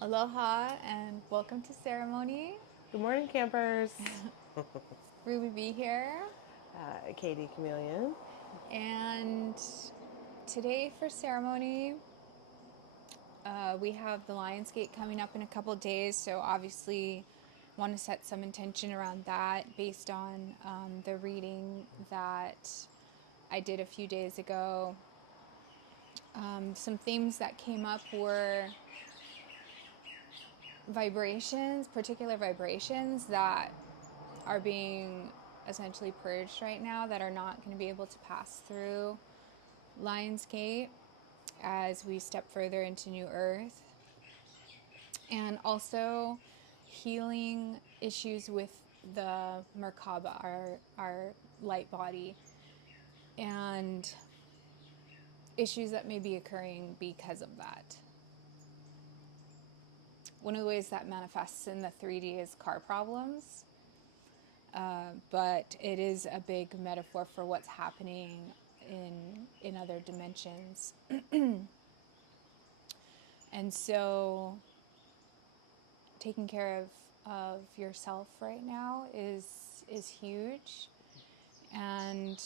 Aloha and welcome to ceremony. Good morning, campers. Ruby B here. Katie Chameleon. And today for ceremony, we have the Lionsgate coming up in a couple days. So obviously, want to set some intention around that based on the reading that I did a few days ago. Some themes that came up were vibrations, particular vibrations that are being essentially purged right now that are not going to be able to pass through Lionsgate as we step further into New Earth. And also healing issues with the Merkaba, our light body, and issues that may be occurring because of that. One of the ways that manifests in the 3D is car problems, but it is a big metaphor for what's happening in other dimensions. And so taking care of yourself right now is huge. And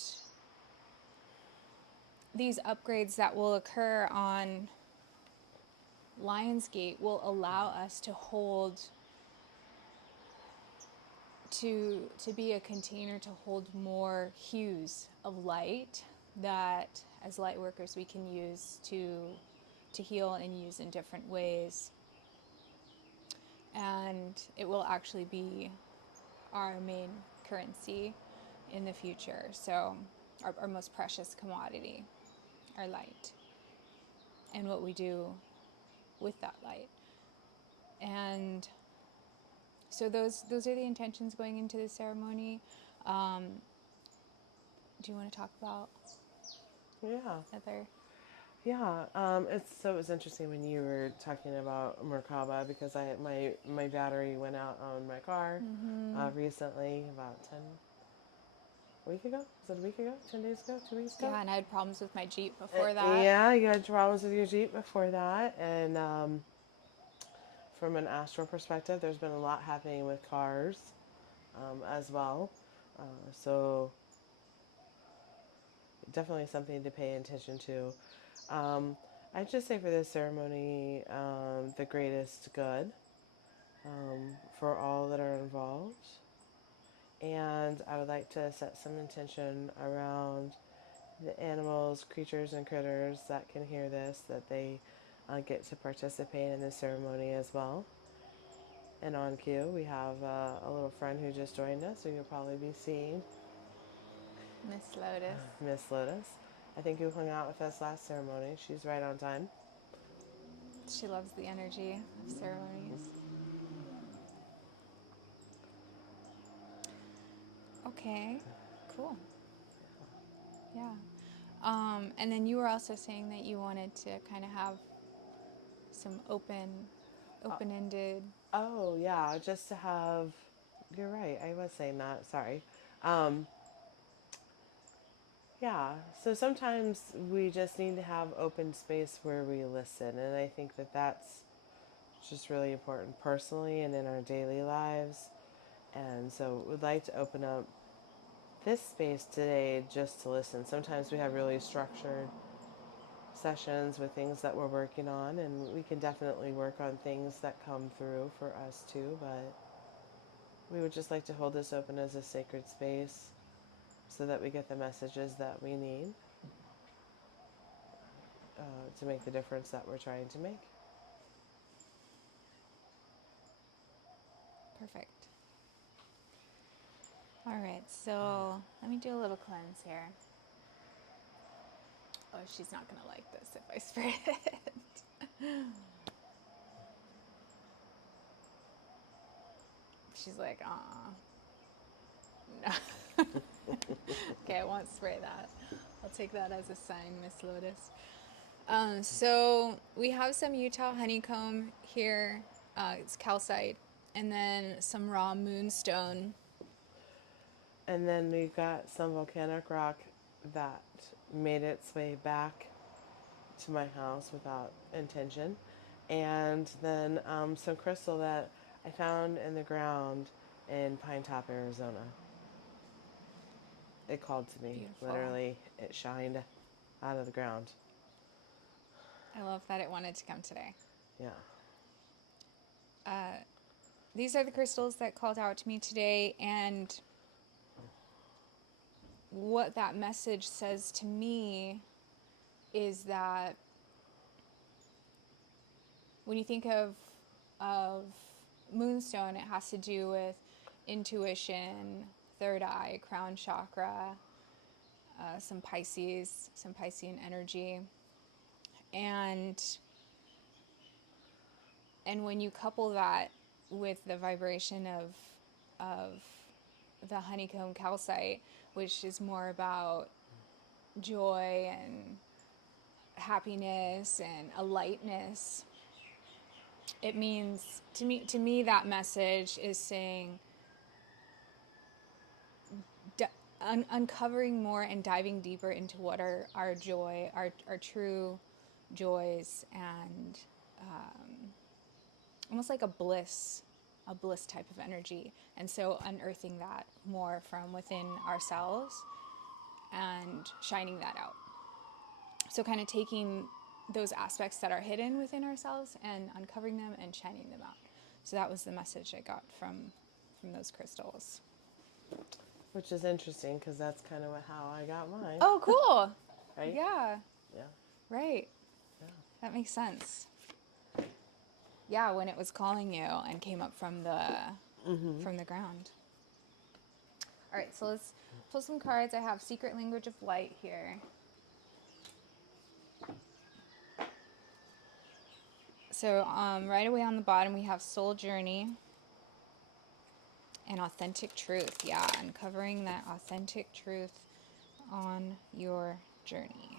these upgrades that will occur on Lionsgate will allow us to hold to be a container to hold more hues of light that as light workers we can use to heal and use in different ways. And it will actually be our main currency in the future. So our most precious commodity, our light, and what we do with that light. And so those are the intentions going into the ceremony. Do you want to talk about Yeah, other? yeah. It was interesting when you were talking about Merkaba because my battery went out on my car recently, about 10 week ago. Was it a week ago? 10 days ago? 2 weeks ago? Yeah, and I had problems with my Jeep before that. Yeah, you had problems with your Jeep before that, and from an astral perspective, there's been a lot happening with cars as well. So definitely something to pay attention to. I'd just say for this ceremony, the greatest good for all that are involved. And I would like to set some intention around the animals, creatures, and critters that can hear this, that they get to participate in this ceremony as well. And on cue, we have a little friend who just joined us, who you'll probably be seeing, Miss Lotus. Miss Lotus. I think who hung out with us last ceremony. She's right on time. She loves the energy of ceremonies. Okay, cool. Yeah. And then you were also saying that you wanted to kind of have some open-ended. Oh, yeah, just to have. You're right, I was saying that, sorry. Um, yeah, so sometimes we just need to have open space where we listen, and I think that that's just really important personally and in our daily lives. And so we'd like to open up this space today just to listen. Sometimes we have really structured sessions with things that we're working on, and we can definitely work on things that come through for us too, but we would just like to hold this open as a sacred space so that we get the messages that we need to make the difference that we're trying to make. Perfect. All right, so let me do a little cleanse here. Oh, she's not gonna like this if I spray it. She's like, no. Okay, I won't spray that. I'll take that as a sign, Miss Lotus. So we have some Utah honeycomb here. It's calcite, and then some raw moonstone. And then we've got some volcanic rock that made its way back to my house without intention. and then some crystal that I found in the ground in Pine Top, Arizona. It called to me. Beautiful. Literally, it shined out of the ground. I love that it wanted to come today. Yeah. These are the crystals that called out to me today, and what that message says to me is that when you think of moonstone, it has to do with intuition, third eye, crown chakra, some Piscean energy, and when you couple that with the vibration of the honeycomb calcite, which is more about joy and happiness and a lightness, it means to me that message is saying uncovering more and diving deeper into what are our joy, our true joys, and almost like a bliss type of energy. And so unearthing that more from within ourselves and shining that out. So kind of taking those aspects that are hidden within ourselves and uncovering them and shining them out. So that was the message I got from those crystals. Which is interesting because that's kind of how I got mine. Oh, cool. Right? Yeah, Yeah. right. Yeah. That makes sense. Yeah, when it was calling you and came up from the ground. All right, so let's pull some cards. I have Secret Language of Light here. So right away on the bottom, we have Soul Journey and Authentic Truth. Yeah, uncovering that authentic truth on your journey.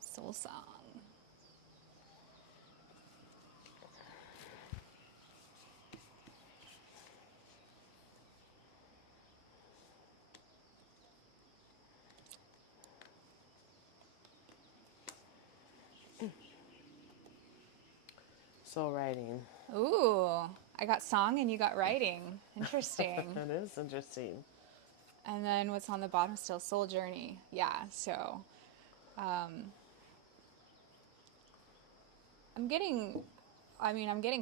Soul Song. Soul writing. Ooh, I got song and you got writing. Interesting. That is interesting. And then what's on the bottom still? Soul Journey. Yeah, so I'm getting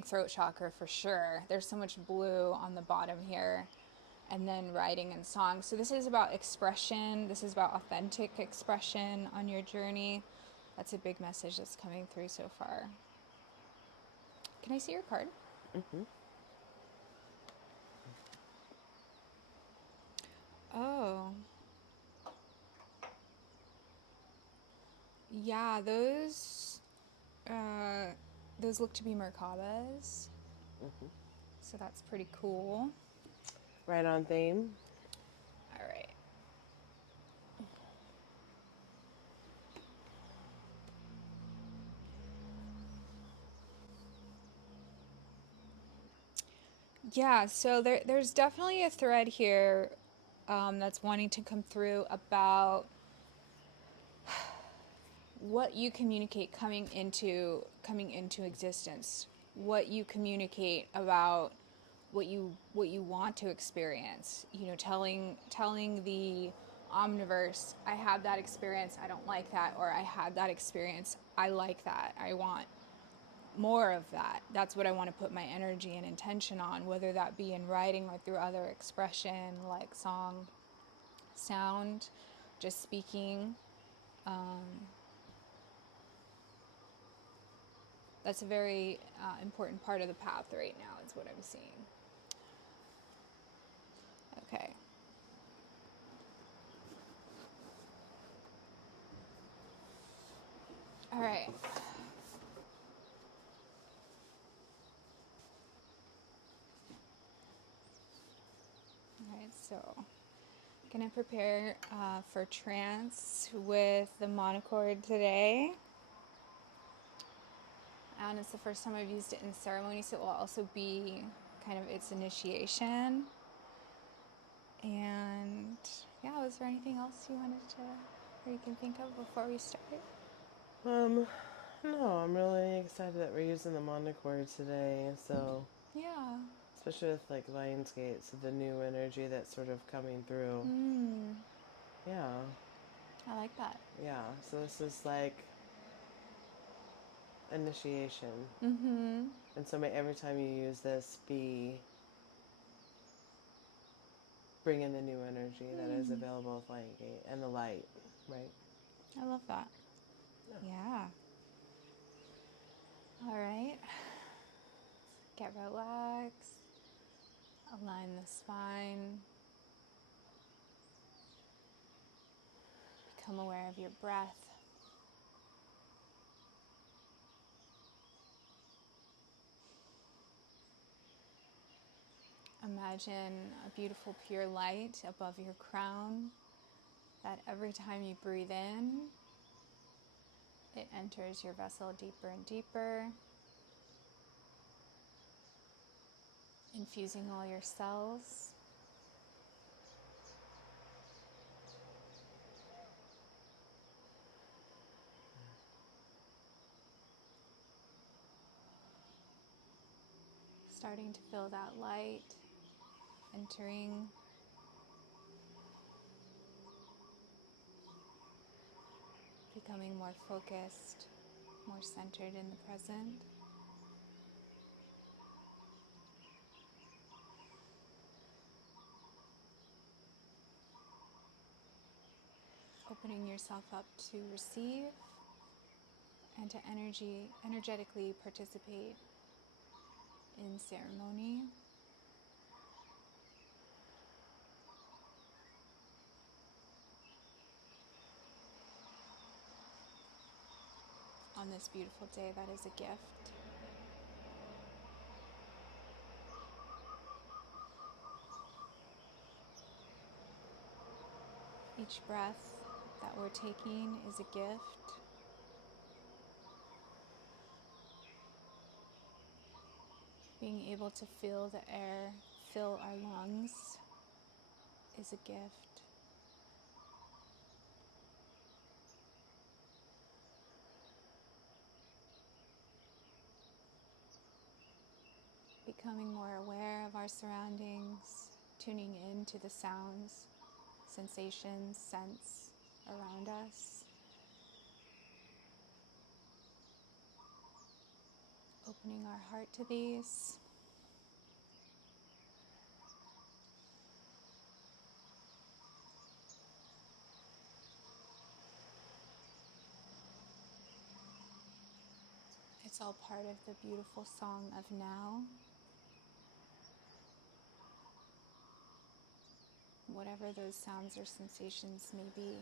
throat chakra for sure. There's so much blue on the bottom here. And then writing and song. So this is about expression. This is about authentic expression on your journey. That's a big message that's coming through so far. Can I see your card? Mm-hmm. Oh. Yeah, those look to be Merkabas. Mm-hmm. So that's pretty cool. Right on theme. All right. Yeah, so there's definitely a thread here that's wanting to come through about what you communicate coming into existence, what you communicate about what you want to experience. You know, telling the omniverse, I had that experience, I don't like that, or I had that experience, I like that, I want more of that. That's what I want to put my energy and intention on, whether that be in writing or through other expression like song, sound, just speaking. That's a very important part of the path right now, is what I'm seeing. Okay. All right. All right, so gonna prepare for trance with the monochord today. and it's the first time I've used it in ceremony, so it will also be kind of its initiation. And yeah, was there anything else you wanted to, or you can think of before we start? No, I'm really excited that we're using the monochord today. So Yeah. especially with like Lionsgate, so the new energy that's sort of coming through. Yeah. I like that. Yeah. So this is like initiation. And so every time you use this, bring in the new energy that is available with Lionsgate and the light, right? I love that. Yeah. All right. Get relaxed. Align the spine. Become aware of your breath. Imagine a beautiful pure light above your crown that every time you breathe in, it enters your vessel deeper and deeper, infusing all your cells. Starting to feel that light entering, becoming more focused, more centered in the present. Opening yourself up to receive and to energetically participate in ceremony. On this beautiful day that is a gift. Each breath that we're taking is a gift. Being able to feel the air fill our lungs is a gift. Becoming more aware of our surroundings, tuning in to the sounds, sensations, scents around us. Opening our heart to these. It's all part of the beautiful song of now. Whatever those sounds or sensations may be.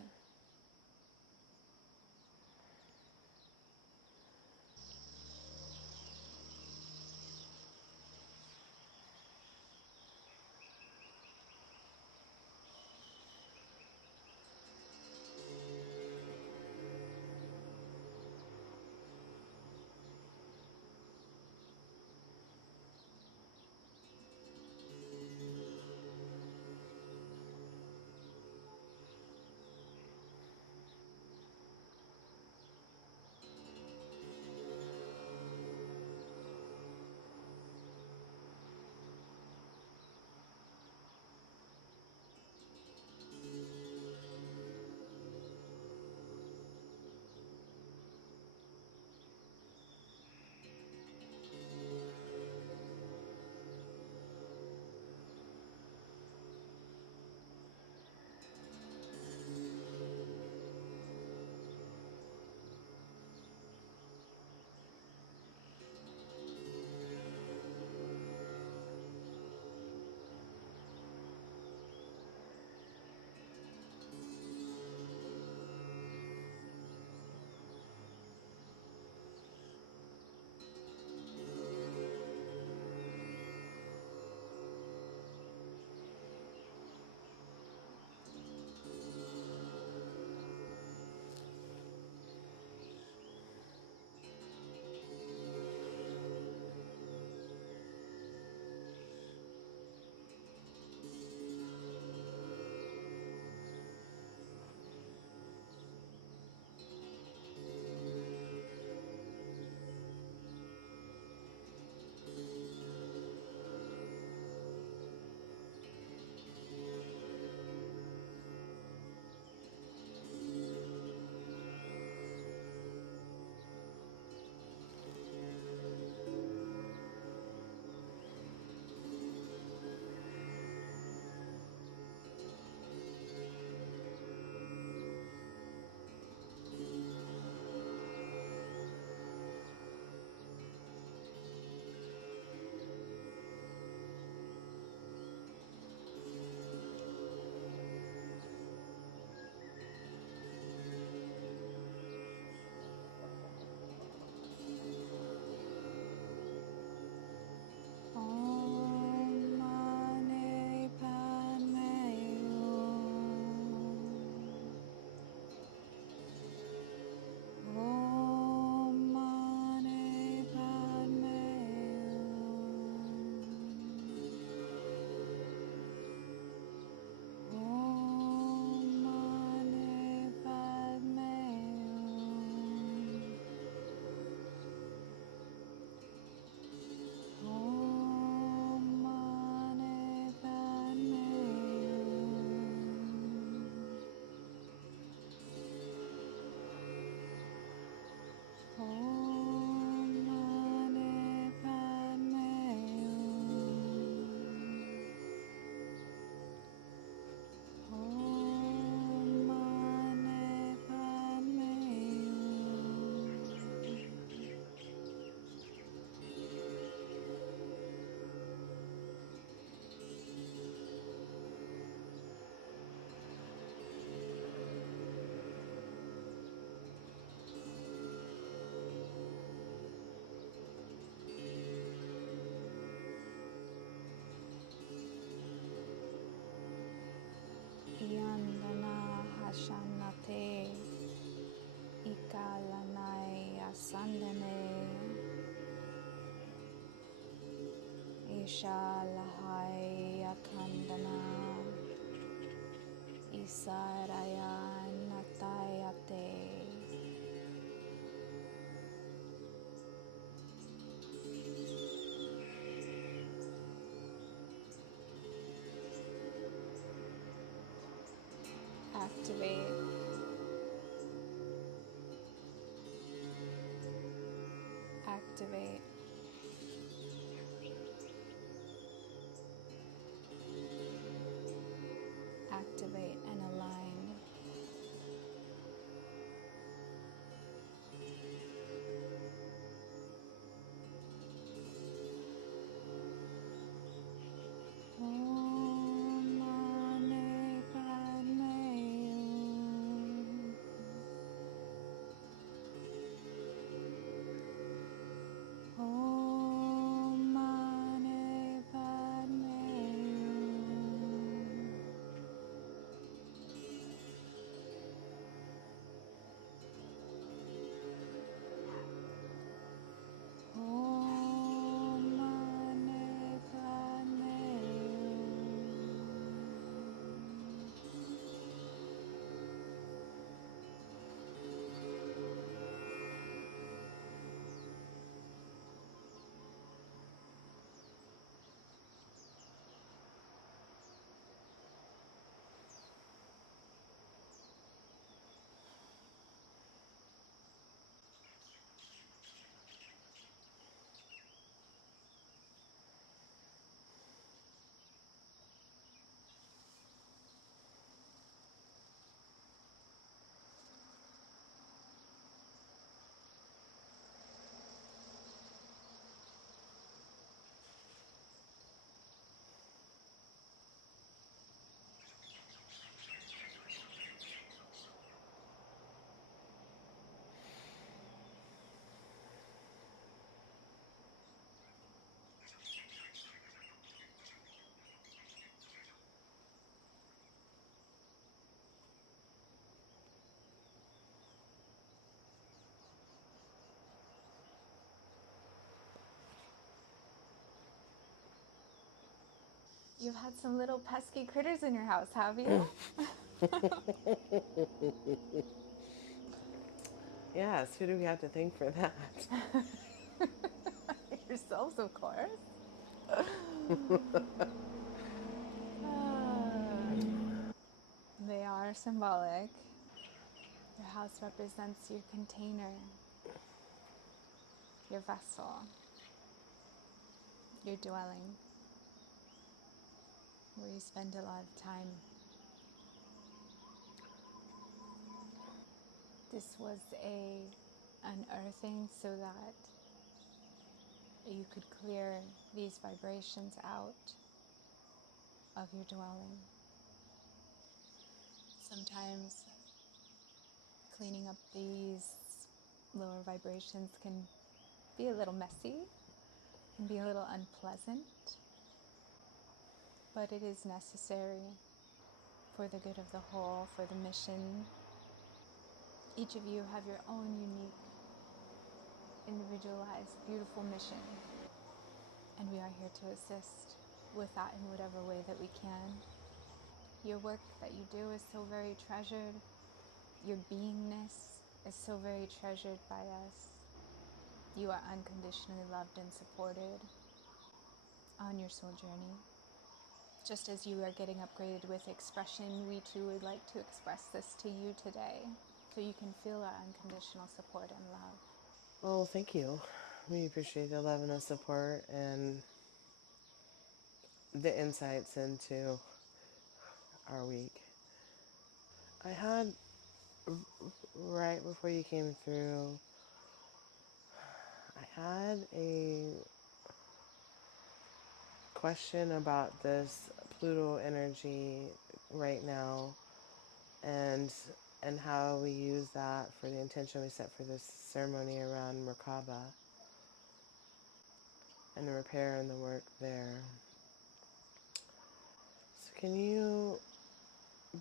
Isha Lahaya Kandana Isaraya Natayate. Activate, activate, activate, and align. Om Mani Padme Hum. Om Mani Padme Hum. Om Mani Padme You've had some little pesky critters in your house, have you? Yes, who do we have to thank for that? Yourselves, of course. Ah. They are symbolic. Your house represents your container, your vessel, your dwelling, where you spend a lot of time. This was a unearthing so that you could clear these vibrations out of your dwelling. Sometimes cleaning up these lower vibrations can be a little messy, can be a little unpleasant, but it is necessary for the good of the whole, for the mission. Each of you have your own unique, individualized, beautiful mission, and we are here to assist with that in whatever way that we can. Your work that you do is so very treasured. Your beingness is so very treasured by us. You are unconditionally loved and supported on your soul journey. Just as you are getting upgraded with expression, we too would like to express this to you today so you can feel our unconditional support and love. Well, thank you. We appreciate the love and the support and the insights into our week. I had, right before you came through, I had a question about this Pluto energy right now and how we use that for the intention we set for this ceremony around Merkaba and the repair and the work there. So can you,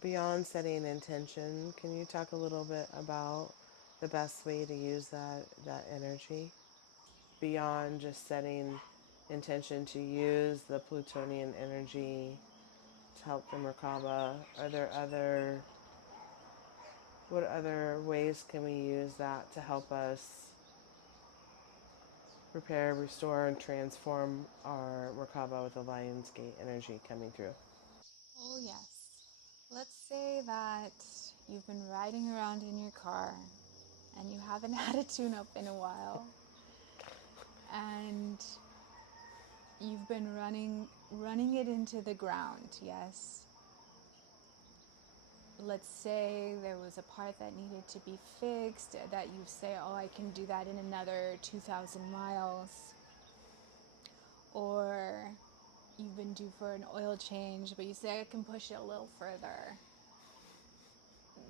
beyond setting intention, can you talk a little bit about the best way to use that energy beyond just setting intention to use the Plutonian energy to help the Merkaba? Are there what other ways can we use that to help us repair, restore, and transform our Merkaba with the Lion's Gate energy coming through? Oh, yes. Let's say that you've been riding around in your car and you haven't had a tune-up in a while, and you've been running it into the ground, yes? Let's say there was a part that needed to be fixed, that you say, oh, I can do that in another 2,000 miles. Or you've been due for an oil change, but you say, I can push it a little further.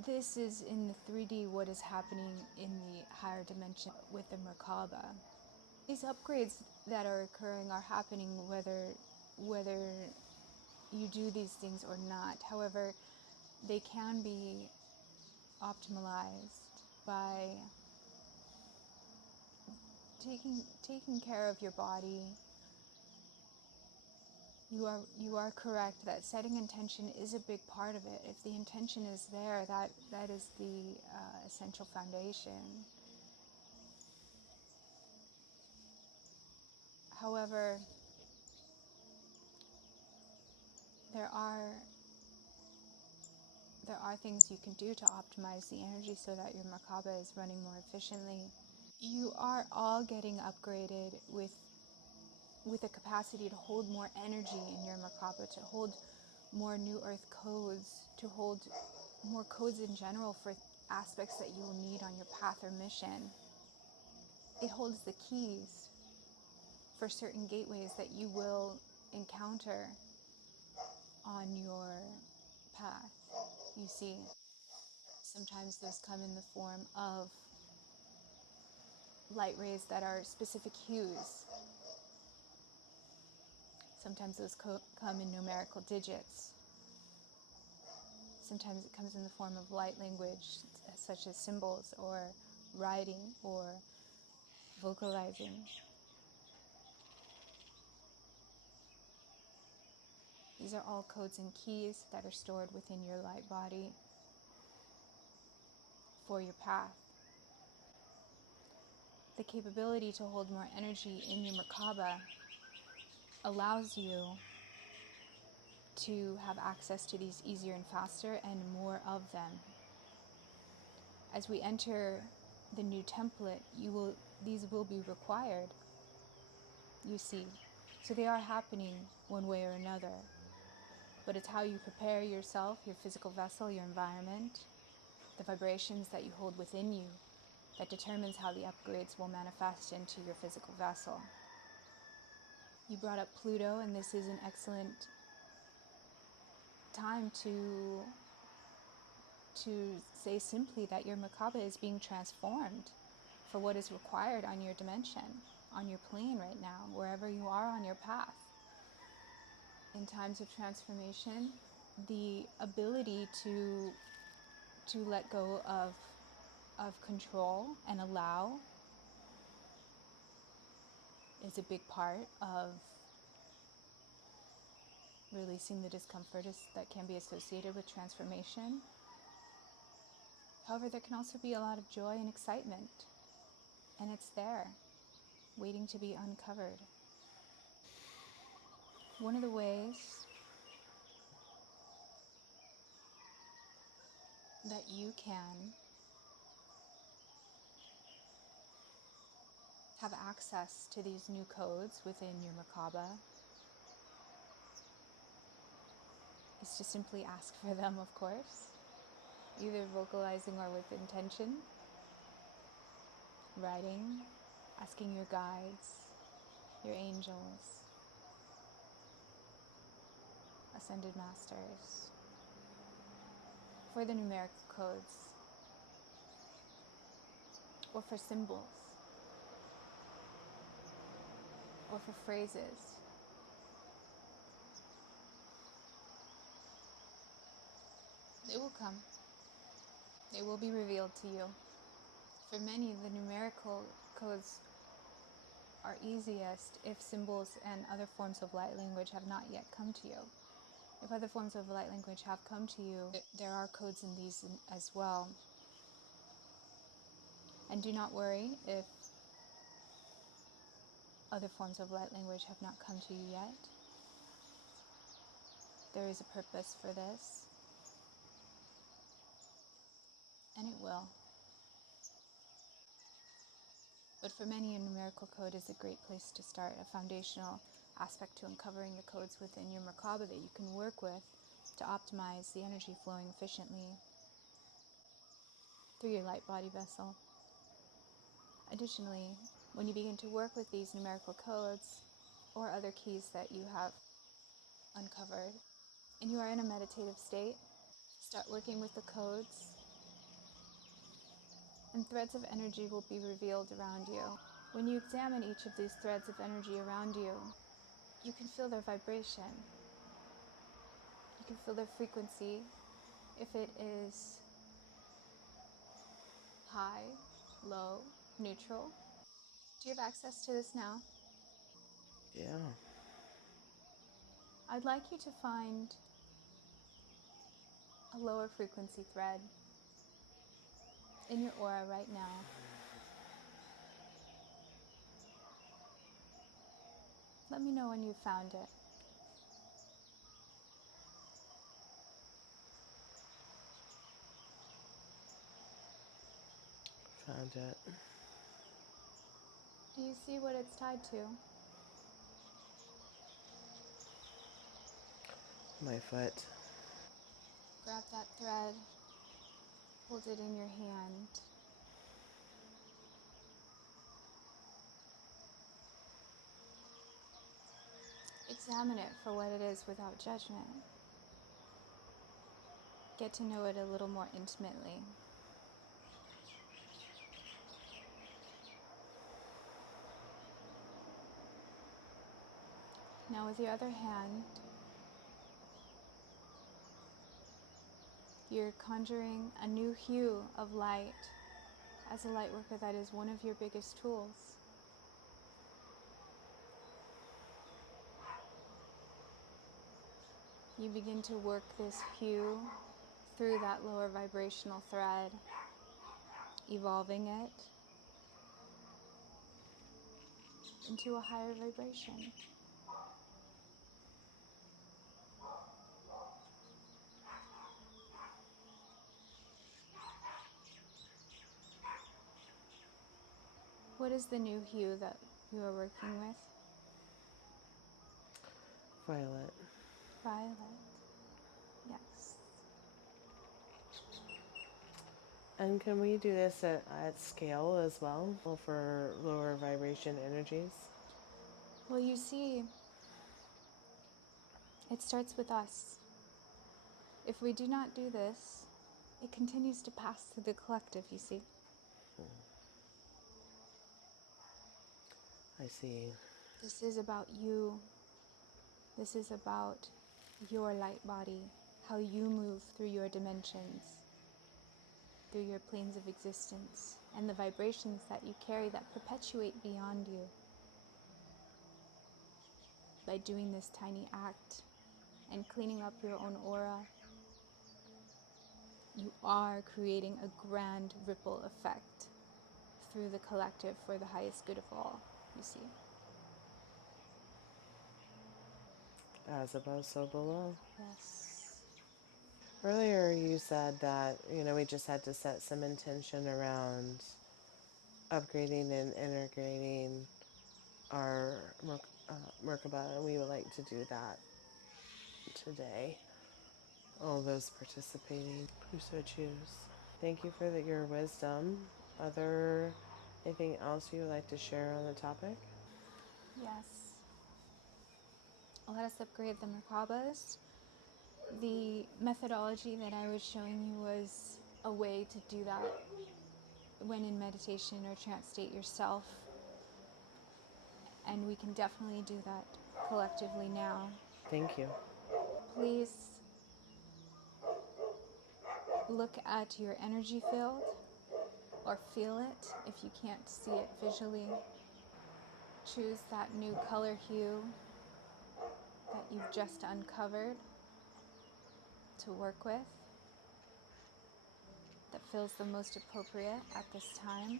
This is in the 3D what is happening in the higher dimension with the Merkaba. These upgrades that are occurring are happening whether you do these things or not. However, they can be optimized by taking care of your body. You are correct that setting intention is a big part of it. If the intention is there, that is the essential foundation. However, there are things you can do to optimize the energy so that your Merkaba is running more efficiently. You are all getting upgraded with a capacity to hold more energy in your Merkaba, to hold more New Earth codes, to hold more codes in general for aspects that you will need on your path or mission. It holds the keys for certain gateways that you will encounter on your path. You see, sometimes those come in the form of light rays that are specific hues. Sometimes those come in numerical digits. Sometimes it comes in the form of light language, such as symbols or writing or vocalizing. These are all codes and keys that are stored within your light body for your path. The capability to hold more energy in your Merkaba allows you to have access to these easier and faster and more of them. As we enter the new template, these will be required, you see. So they are happening one way or another. But it's how you prepare yourself, your physical vessel, your environment, the vibrations that you hold within you, that determines how the upgrades will manifest into your physical vessel. You brought up Pluto, and this is an excellent time to say simply that your Merkaba is being transformed for what is required on your dimension, on your plane right now, wherever you are on your path. In times of transformation, the ability to let go of control and allow is a big part of releasing the discomfort that can be associated with transformation. However, there can also be a lot of joy and excitement, and it's there, waiting to be uncovered. One of the ways that you can have access to these new codes within your Merkaba is to simply ask for them, of course, either vocalizing or with intention, writing, asking your guides, your angels, ascended masters, for the numeric codes, or for symbols, or for phrases. They will come. They will be revealed to you. For many, the numerical codes are easiest if symbols and other forms of light language have not yet come to you. If other forms of light language have come to you, there are codes in these as well. And do not worry if other forms of light language have not come to you yet. There is a purpose for this, and it will. But for many, a numerical code is a great place to start, a foundational aspect to uncovering the codes within your Merkaba that you can work with to optimize the energy flowing efficiently through your light body vessel. Additionally, when you begin to work with these numerical codes or other keys that you have uncovered, and you are in a meditative state, start working with the codes, and threads of energy will be revealed around you. When you examine each of these threads of energy around you, you can feel their vibration. You can feel their frequency. If it is high, low, neutral. Do you have access to this now? Yeah. I'd like you to find a lower frequency thread in your aura right now. Let me know when you've found it. Found it. Do you see what it's tied to? My foot. Grab that thread, hold it in your hand. Examine it for what it is without judgment. Get to know it a little more intimately. Now with your other hand, you're conjuring a new hue of light. As a light worker, that is one of your biggest tools. You begin to work this hue through that lower vibrational thread, evolving it into a higher vibration. What is the new hue that you are working with? Violet. Violet. Yes. And can we do this at scale as well for lower vibration energies? Well, you see, it starts with us. If we do not do this, it continues to pass through the collective, you see. I see. This is about you. This is about your light body, how you move through your dimensions, through your planes of existence, and the vibrations that you carry that perpetuate beyond you. By doing this tiny act and cleaning up your own aura, you are creating a grand ripple effect through the collective for the highest good of all, you see. As above, so below. Yes. Earlier you said that, we just had to set some intention around upgrading and integrating our Merkaba, and we would like to do that today. All those participating who so choose. Thank you for your wisdom. Anything else you would like to share on the topic? Yes. Let us upgrade the Merkabas. The methodology that I was showing you was a way to do that when in meditation or trance state yourself. And we can definitely do that collectively now. Thank you. Please look at your energy field or feel it if you can't see it visually. Choose that new color hue that you've just uncovered to work with, that feels the most appropriate at this time,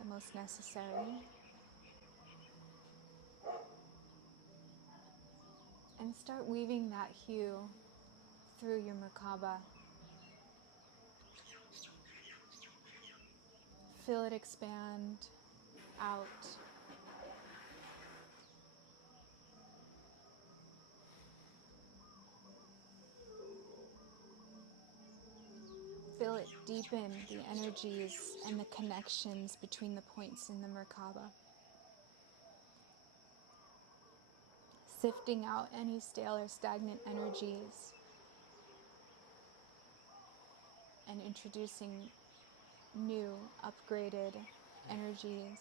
the most necessary. And start weaving that hue through your Merkaba. Feel it expand out. Feel it deepen the energies and the connections between the points in the Merkaba. Sifting out any stale or stagnant energies and introducing new, upgraded energies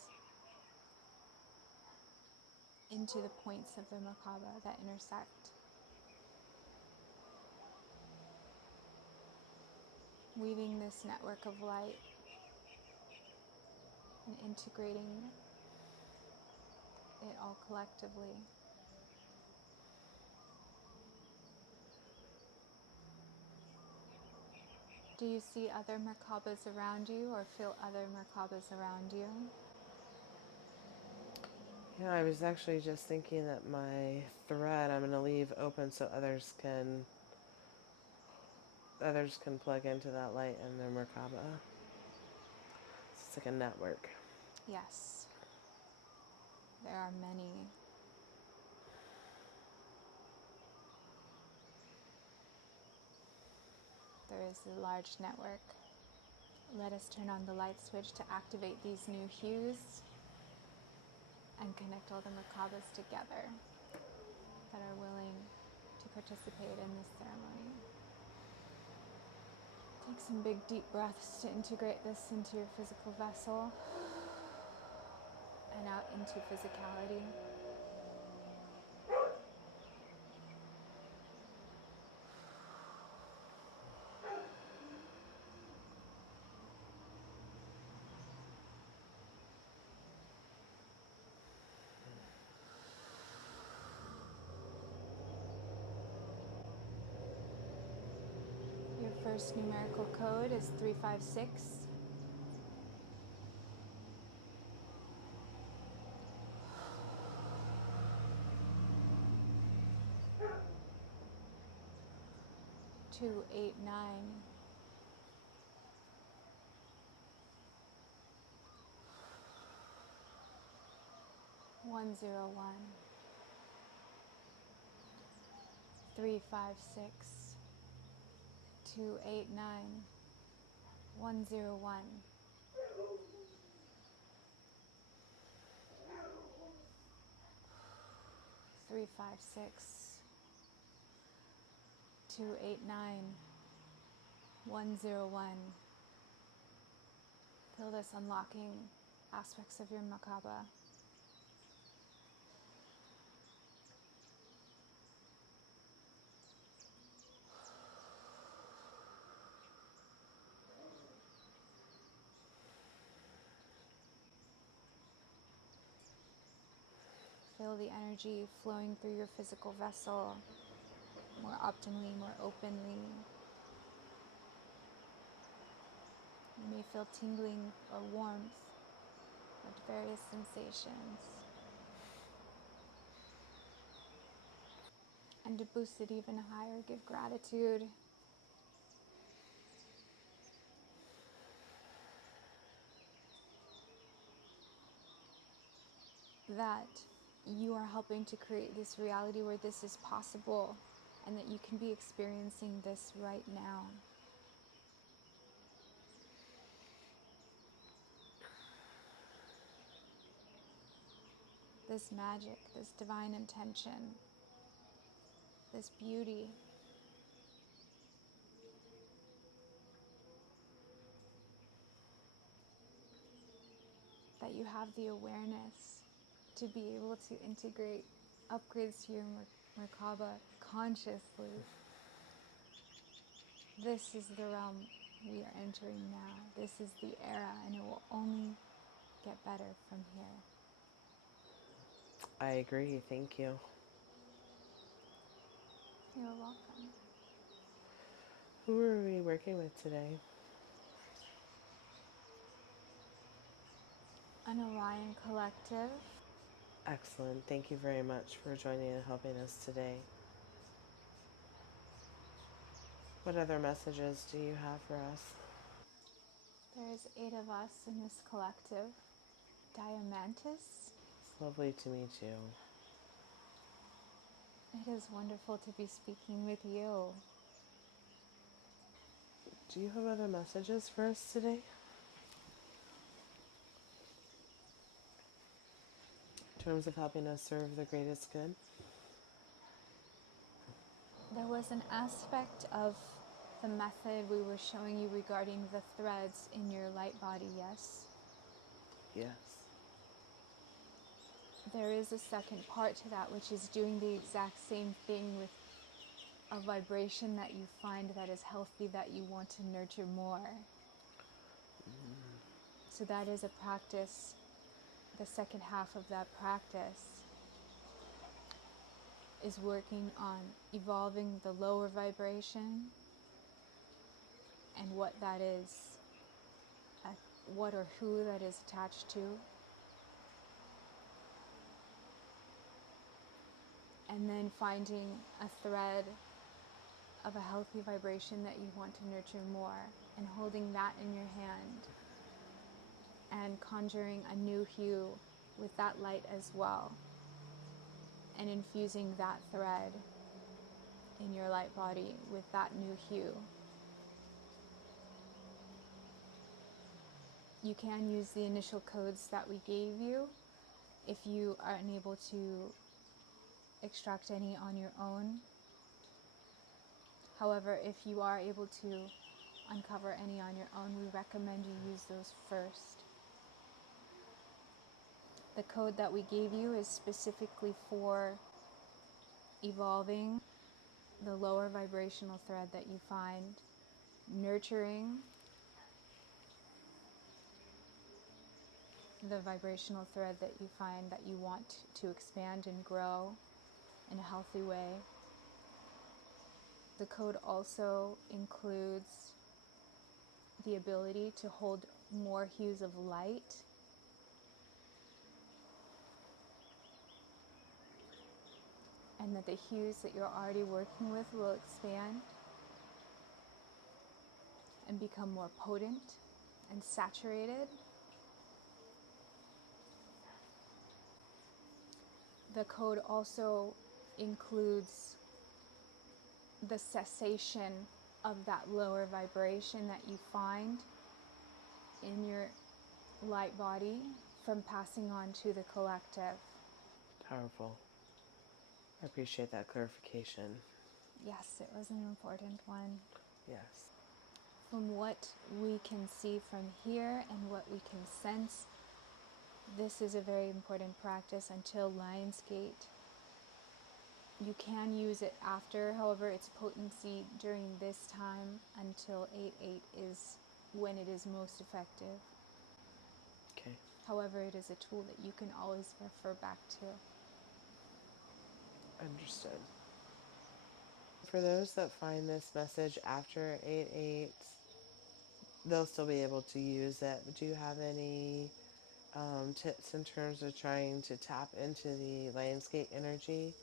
into the points of the Merkaba that intersect. Weaving this network of light and integrating it all collectively. Do you see other Merkabas around you or feel other Merkabas around you? Yeah, I was actually just thinking that my thread I'm going to leave open so others can plug into that light in their Merkaba. It's like a network. Yes. There are many. There is a large network. Let us turn on the light switch to activate these new hues and connect all the Merkabas together that are willing to participate in this ceremony. Take some big deep breaths to integrate this into your physical vessel and out into physicality. Your first numerical code is 356. Two, 8, 9. 101. 356. 289. 101. 356. 289. 101. Feel this unlocking aspects of your Merkaba. Feel the energy flowing through your physical vessel more optimally, more openly. You may feel tingling or warmth with various sensations. And to boost it even higher, give gratitude that you are helping to create this reality where this is possible and that you can be experiencing this right now. This magic, this divine intention, this beauty. That you have the awareness to be able to integrate upgrades to your Merkaba consciously. This is the realm we are entering now. This is the era, and it will only get better from here. I agree. Thank you. You're welcome. Who are we working with today? An Orion collective. Excellent. Thank you very much for joining and helping us today. What other messages do you have for us? There's 8 of us in this collective. Diamantis. It's lovely to meet you. It is wonderful to be speaking with you. Do you have other messages for us today? In terms of helping us serve the greatest good? There was an aspect of the method we were showing you regarding the threads in your light body, yes? Yes. There is a second part to that, which is doing the exact same thing with a vibration that you find that is healthy, that you want to nurture more. So that is a practice. The second half of that practice is working on evolving the lower vibration and what that is, what or who that is attached to. And then finding a thread of a healthy vibration that you want to nurture more, and holding that in your hand and conjuring a new hue with that light as well, and infusing that thread in your light body with that new hue. You can use the initial codes that we gave you if you are unable to extract any on your own. However, if you are able to uncover any on your own, we recommend you use those first. The code that we gave you is specifically for evolving the lower vibrational thread that you find, nurturing the vibrational thread that you find that you want to expand and grow in a healthy way. The code also includes the ability to hold more hues of light, and that the hues that you're already working with will expand and become more potent and saturated. The code also includes the cessation of that lower vibration that you find in your light body from passing on to the collective. Powerful. I appreciate that clarification. Yes, it was an important one. Yes. From what we can see from here and what we can sense, this is a very important practice until Lionsgate. You can use it after, however, its potency during this time until 8/8 is when it is most effective. Okay. However, it is a tool that you can always refer back to. Understood. For those that find this message after 8/8, they'll still be able to use it. Do you have any tips in terms of trying to tap into the landscape energy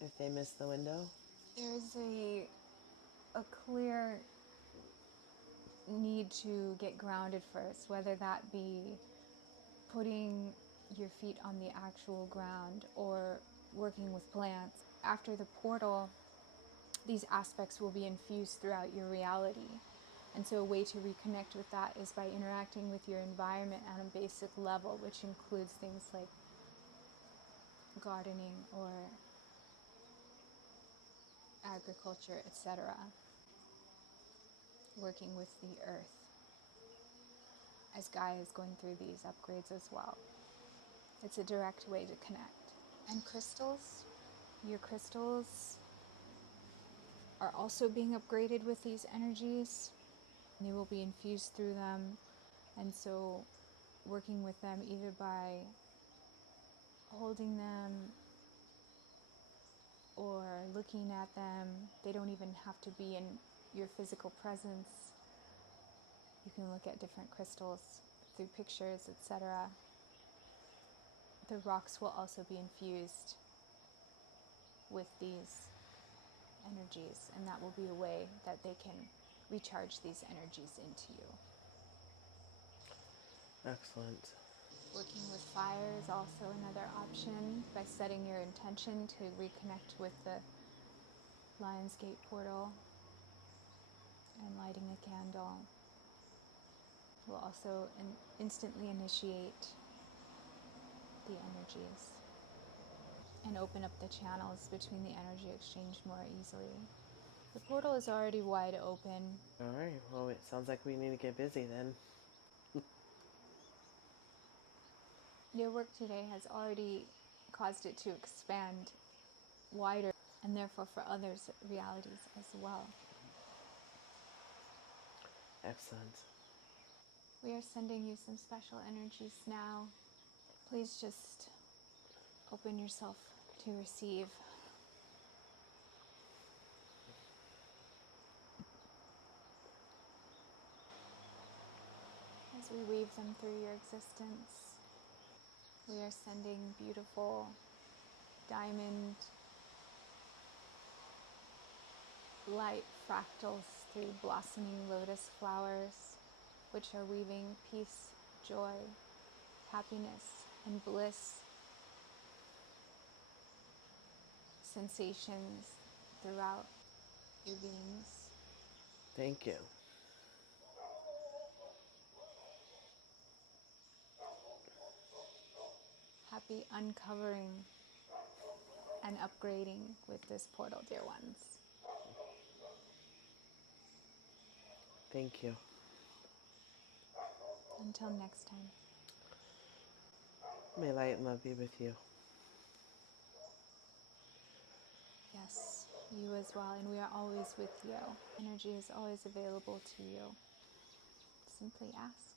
if they miss the window? There's a clear need to get grounded first, whether that be putting your feet on the actual ground or working with plants. After the portal, these aspects will be infused throughout your reality. And so a way to reconnect with that is by interacting with your environment on a basic level, which includes things like gardening or agriculture, etc. Working with the earth, as Gaia is going through these upgrades as well. It's a direct way to connect. And crystals, your crystals are also being upgraded with these energies. They will be infused through them, and so working with them either by holding them or looking at them. They don't even have to be in your physical presence. You can look at different crystals through pictures, etc. The rocks will also be infused with these energies, and that will be a way that they can recharge these energies into you. Excellent. Working with fire is also another option by setting your intention to reconnect with the Lionsgate portal and lighting a candle will also instantly initiate the energies and open up the channels between the energy exchange more easily. The portal is already wide open. All right. Well, it sounds like we need to get busy then. Your work today has already caused it to expand wider and therefore for others' realities as well. Excellent. We are sending you some special energies now. Please just open yourself to receive. As we weave them through your existence, we are sending beautiful diamond light fractals through blossoming lotus flowers, which are weaving peace, joy, happiness, and bliss sensations throughout your beings. Thank you. Happy uncovering and upgrading with this portal, dear ones. Thank you. Until next time. May light and love be with you. Yes, you as well, and we are always with you. Energy is always available to you. Simply ask.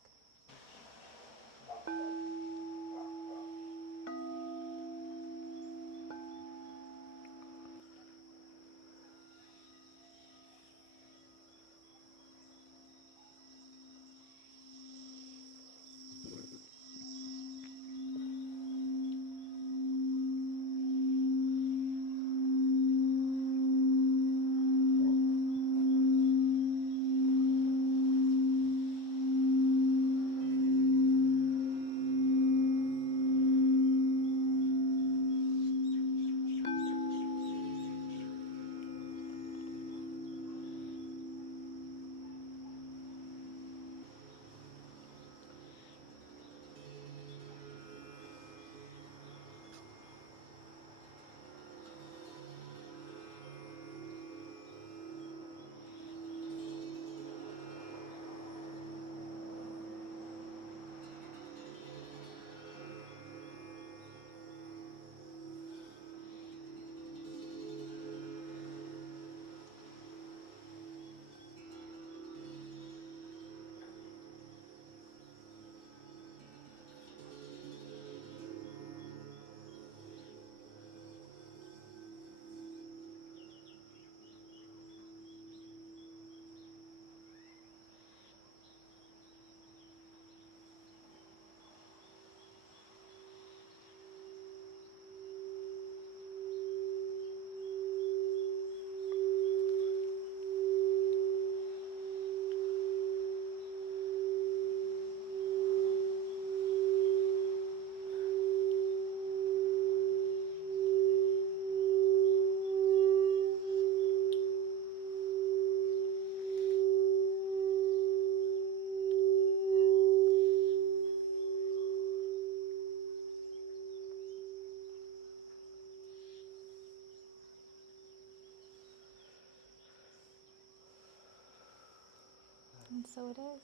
And so it is.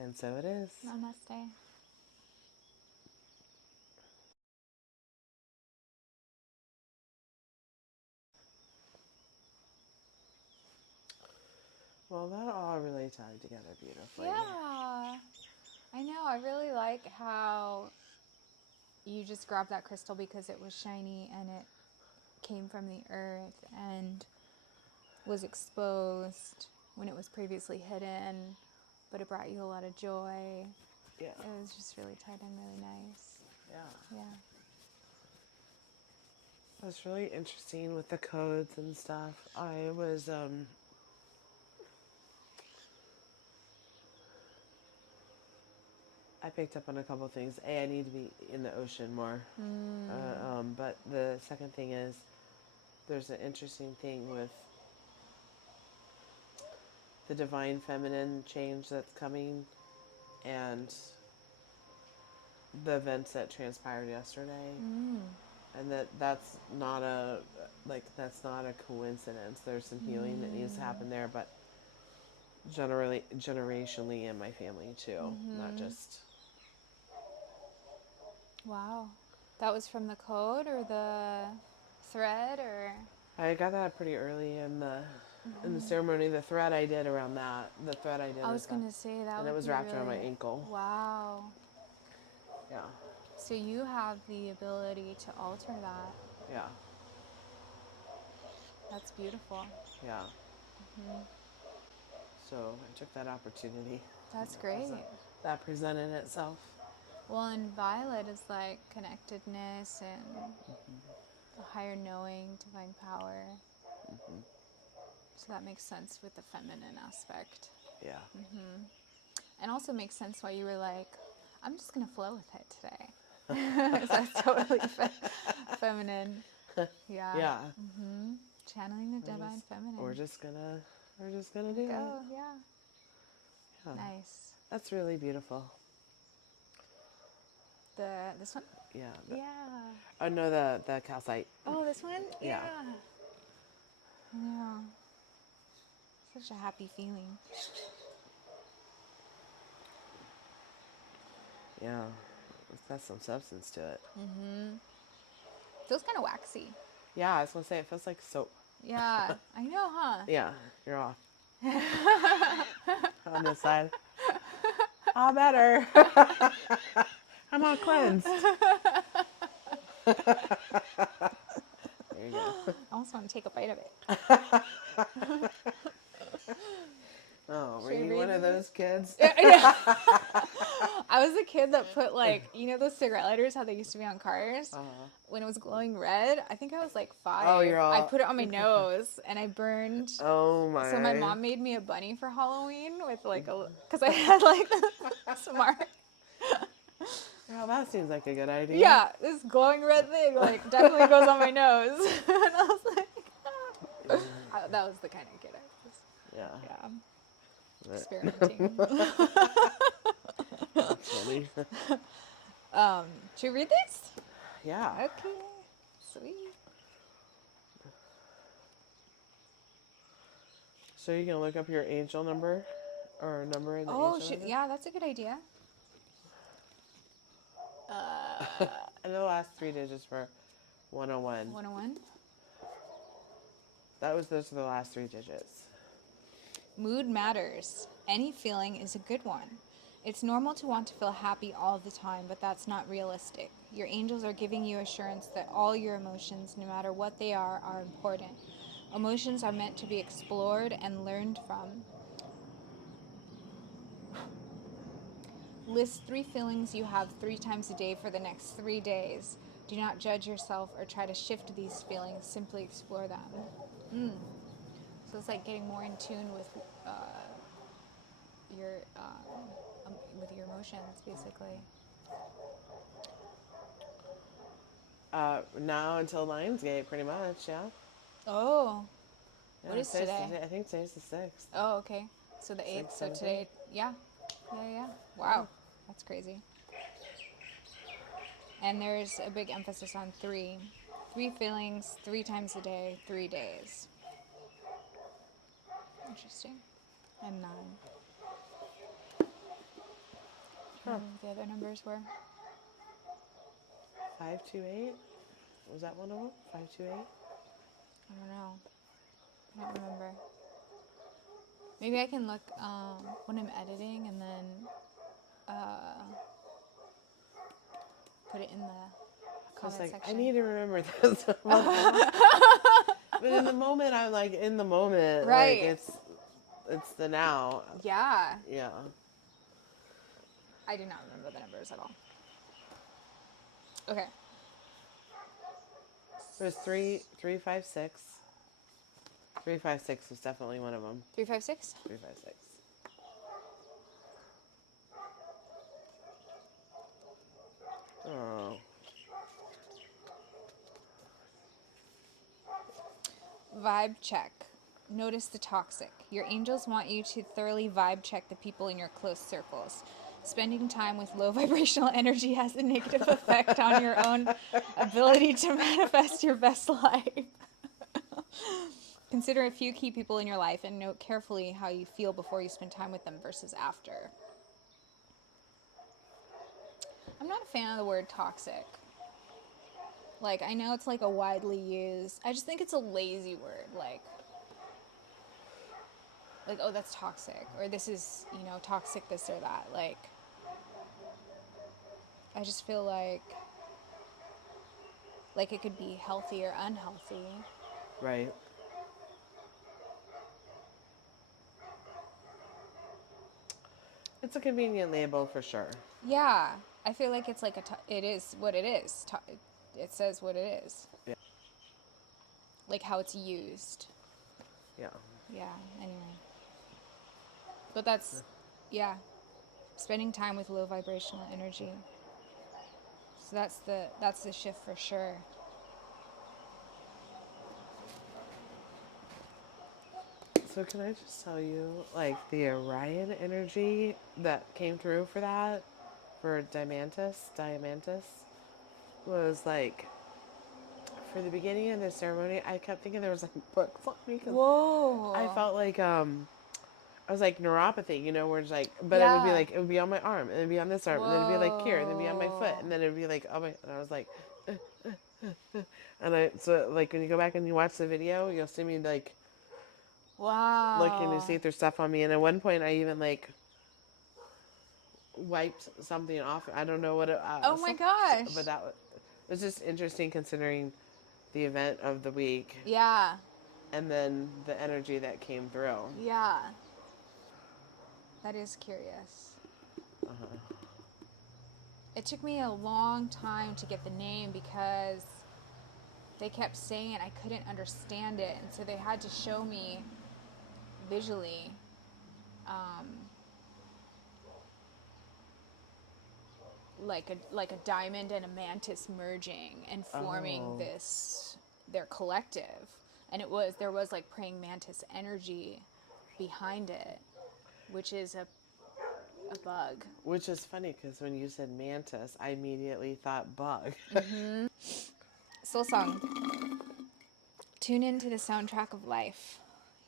And so it is. Namaste. Well, that all really tied together beautifully. Yeah, I know. I really like how you just grabbed that crystal because it was shiny and it came from the earth and was exposed when it was previously hidden, but it brought you a lot of joy. Yeah. It was just really tight and really nice. Yeah. Yeah. It was really interesting with the codes and stuff. I was, I picked up on a couple of things. A, I need to be in the ocean more. But the second thing is, there's an interesting thing with the divine feminine change that's coming and the events that transpired yesterday. And that's not a coincidence. There's some healing that needs to happen there, but generationally in my family too, not just. Wow. That was from the code or the thread or? I got that pretty early in the ceremony. The thread I did around that. The thread I did. I was gonna say that. And it was wrapped around my ankle. Wow. Yeah. So you have the ability to alter that. Yeah. That's beautiful. Yeah. So I took that opportunity. That's great. That presented itself. Well, and violet is like connectedness and a higher knowing, divine power. So that makes sense with the feminine aspect. Yeah. And also makes sense why you were like, I'm just going to flow with it today. That's totally feminine. Yeah. Yeah. Channeling the divine feminine. We're just gonna do it. Yeah. Nice. That's really beautiful. This one? Yeah. Yeah. Oh no, the calcite. Oh, this one? Yeah. Yeah. Such a happy feeling. Yeah. It's got some substance to it. Feels kind of waxy. Yeah, I was gonna say it feels like soap. Yeah, I know, huh? Yeah, you're off. On this side. All better. I'm all cleansed. There you go. I almost want to take a bite of it. Oh, were you one of those kids? Yeah. I was a kid that put those cigarette lighters, how they used to be on cars? When it was glowing red, I think I was like 5. Oh, you're all... I put it on my nose and I burned. Oh my. So my mom made me a bunny for Halloween with because I had this mark. Well, that seems like a good idea. Yeah, this glowing red thing definitely goes on my nose. And I was like, that was the kind of kid I was. Yeah. Experimenting. That's funny. Should we read this? Yeah. Okay. Sweet. So you can look up your angel number or number in the angel number? Yeah, that's a good idea. I know the last 3 digits were 101. 101? Those are the last 3 digits. Mood matters. Any feeling is a good one. It's normal to want to feel happy all the time, but that's not realistic. Your angels are giving you assurance that all your emotions, no matter what they are important. Emotions are meant to be explored and learned from. List 3 feelings you have 3 times a day for the next 3 days. Do not judge yourself or try to shift these feelings. Simply explore them. So it's like getting more in tune with your emotions, basically. Now until Lionsgate, pretty much, yeah. Oh. Yeah, what is today? I think today's the 6th. Oh, okay. So the 8th. So today, yeah. Wow. That's crazy. And there's a big emphasis on 3. 3 feelings, 3 times a day, 3 days. Interesting. And 9. The other numbers were? 528? Was that one of them? 528? I don't know. I don't remember. Maybe I can look when I'm editing and then Put it in the So it's comment like, section. I need to remember this. But in the moment, I'm like, in the moment. Right. Like, it's the now. Yeah. Yeah. I do not remember the numbers at all. Okay. There's 356. 356 was definitely one of them. 356? 356. Oh. Vibe check. Notice the toxic. Your angels want you to thoroughly vibe check the people in your close circles. Spending time with low vibrational energy has a negative effect on your own ability to manifest your best life. Consider a few key people in your life and note carefully how you feel before you spend time with them versus after. I'm not a fan of the word toxic. Like, I know it's like a widely used, I just think it's a lazy word. Like, oh, that's toxic, or this is, toxic this or that. Like, I just feel like it could be healthy or unhealthy. Right. It's a convenient label for sure. Yeah, I feel like it's like it is what it is. It says what it is. Yeah. Like how it's used. Yeah. Yeah, anyway. But that's, yeah, spending time with low vibrational energy. So that's the shift for sure. So can I just tell you, like, the Orion energy that came through for that, for Diamantis, was like, for the beginning of the ceremony, I kept thinking there was like books on me because Whoa. I felt like I was like neuropathy, where it's like, but it would be Yeah. like, it would be on my arm, and it'd be on this arm, and then it'd be like here, and then it'd be on my foot, Whoa. and then it'd be like, oh my, and I was like, and so like when you go back and you watch the video, you'll see me like Wow. looking to see if there's stuff on me, and at one point I even like wiped something off. I don't know what it. Oh my gosh. But that was just interesting considering the event of the week. Yeah. And then the energy that came through. Yeah. That is curious. Uh-huh. It took me a long time to get the name because they kept saying it. I couldn't understand it. And so they had to show me visually like a diamond and a mantis merging and forming their collective. And there was like praying mantis energy behind it, which is a bug. Which is funny because when you said mantis, I immediately thought bug. Mm-hmm. Soul song. Tune into the soundtrack of life.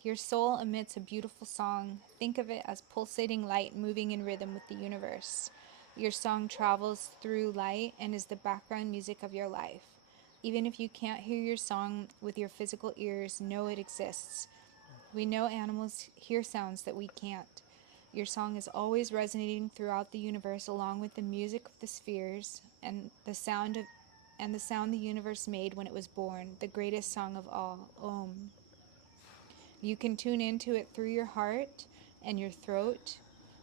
Your soul emits a beautiful song. Think of it as pulsating light moving in rhythm with the universe. Your song travels through light and is the background music of your life. Even if you can't hear your song with your physical ears, know it exists. We know animals hear sounds that we can't. Your song is always resonating throughout the universe along with the music of the spheres and the sound the universe made when it was born, the greatest song of all, Om. You can tune into it through your heart and your throat.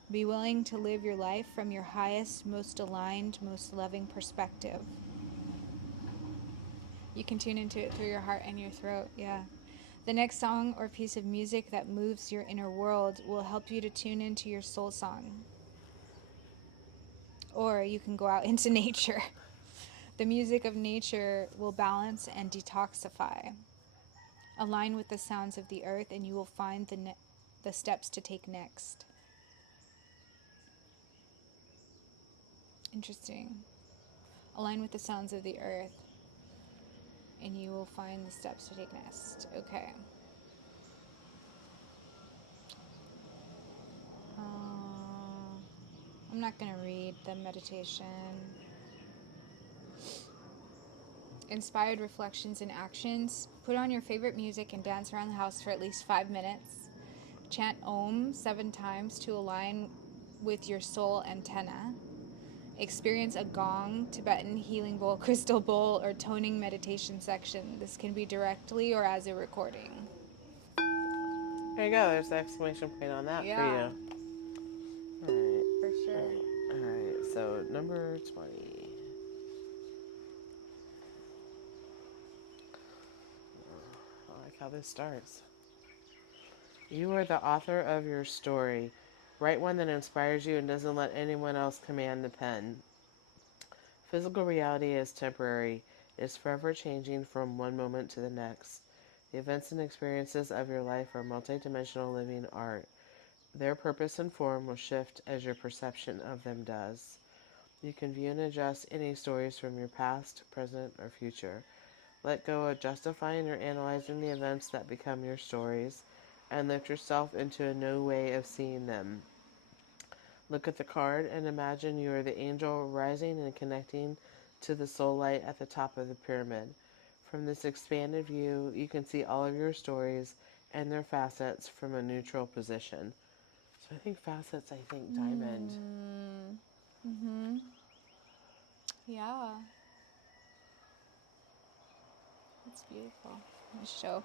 Be willing to live your life from your highest, most aligned, most loving perspective. You can tune into it through your heart and your throat, yeah. The next song or piece of music that moves your inner world will help you to tune into your soul song. Or you can go out into nature. The music of nature will balance and detoxify. Align with the sounds of the earth and you will find the steps to take next. Interesting. Align with the sounds of the earth and you will find the steps to take next. Okay. I'm not going to read the meditation. Inspired reflections and actions. Put on your favorite music and dance around the house for at least 5 minutes. Chant Om 7 times to align with your soul antenna. Experience a gong, Tibetan healing bowl, crystal bowl, or toning meditation section. This can be directly or as a recording. There you go. There's the exclamation point on that for Yeah, you. All right. for sure. All right. So number 20. I like how this starts. You are the author of your story. Write one that inspires you and doesn't let anyone else command the pen. Physical reality is temporary. It is forever changing from one moment to the next. The events and experiences of your life are multidimensional living art. Their purpose and form will shift as your perception of them does. You can view and adjust any stories from your past, present, or future. Let go of justifying or analyzing the events that become your stories, and lift yourself into a new way of seeing them. Look at the card and imagine you are the angel rising and connecting to the soul light at the top of the pyramid. From this expanded view, you can see all of your stories and their facets from a neutral position. So I think facets, I think diamond. Mm-hmm. Yeah. That's beautiful. Nice show.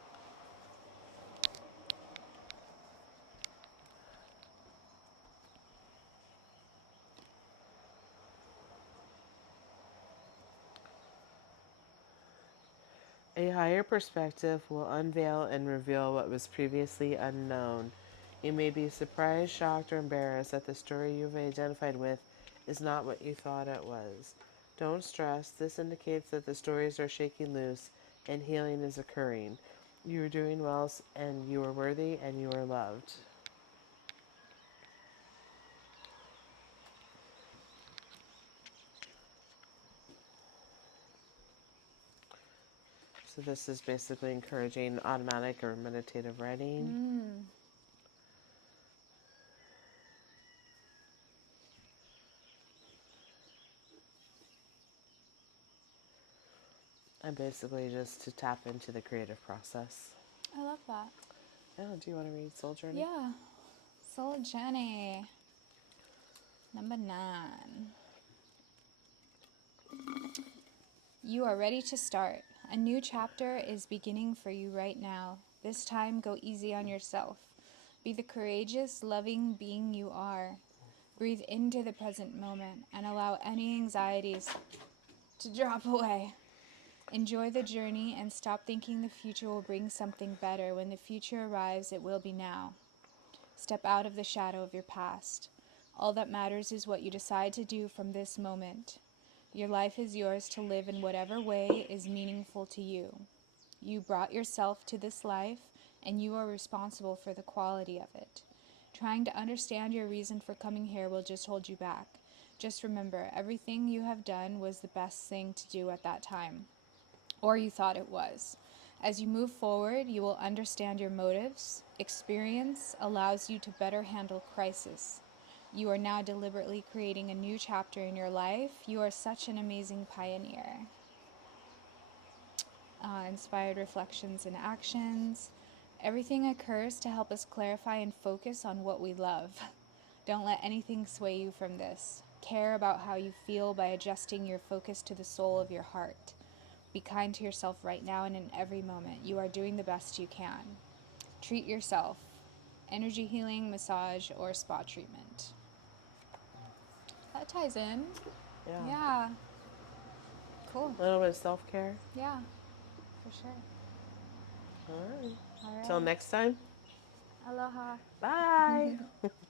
A higher perspective will unveil and reveal what was previously unknown. You may be surprised, shocked, or embarrassed that the story you've identified with is not what you thought it was. Don't stress. This indicates that the stories are shaking loose and healing is occurring. You are doing well and you are worthy and you are loved. So this is basically encouraging automatic or meditative writing. And basically just to tap into the creative process. I love that. Oh, do you want to read Soul Journey? Yeah. Soul Journey. Number 9. You are ready to start. A new chapter is beginning for you right now. This time, go easy on yourself. Be the courageous, loving being you are. Breathe into the present moment and allow any anxieties to drop away. Enjoy the journey and stop thinking the future will bring something better. When the future arrives, it will be now. Step out of the shadow of your past. All that matters is what you decide to do from this moment. Your life is yours to live in whatever way is meaningful to you. You brought yourself to this life, and you are responsible for the quality of it. Trying to understand your reason for coming here will just hold you back. Just remember, everything you have done was the best thing to do at that time, or you thought it was. As you move forward, you will understand your motives. Experience allows you to better handle crisis. You are now deliberately creating a new chapter in your life. You are such an amazing pioneer. Inspired reflections and actions. Everything occurs to help us clarify and focus on what we love. Don't let anything sway you from this. Care about how you feel by adjusting your focus to the soul of your heart. Be kind to yourself right now and in every moment. You are doing the best you can. Treat yourself. Energy healing, massage, or spa treatment. That ties in. Yeah. Yeah. Cool. A little bit of self-care. Yeah, for sure. All right. All Till right. next time. Aloha. Bye.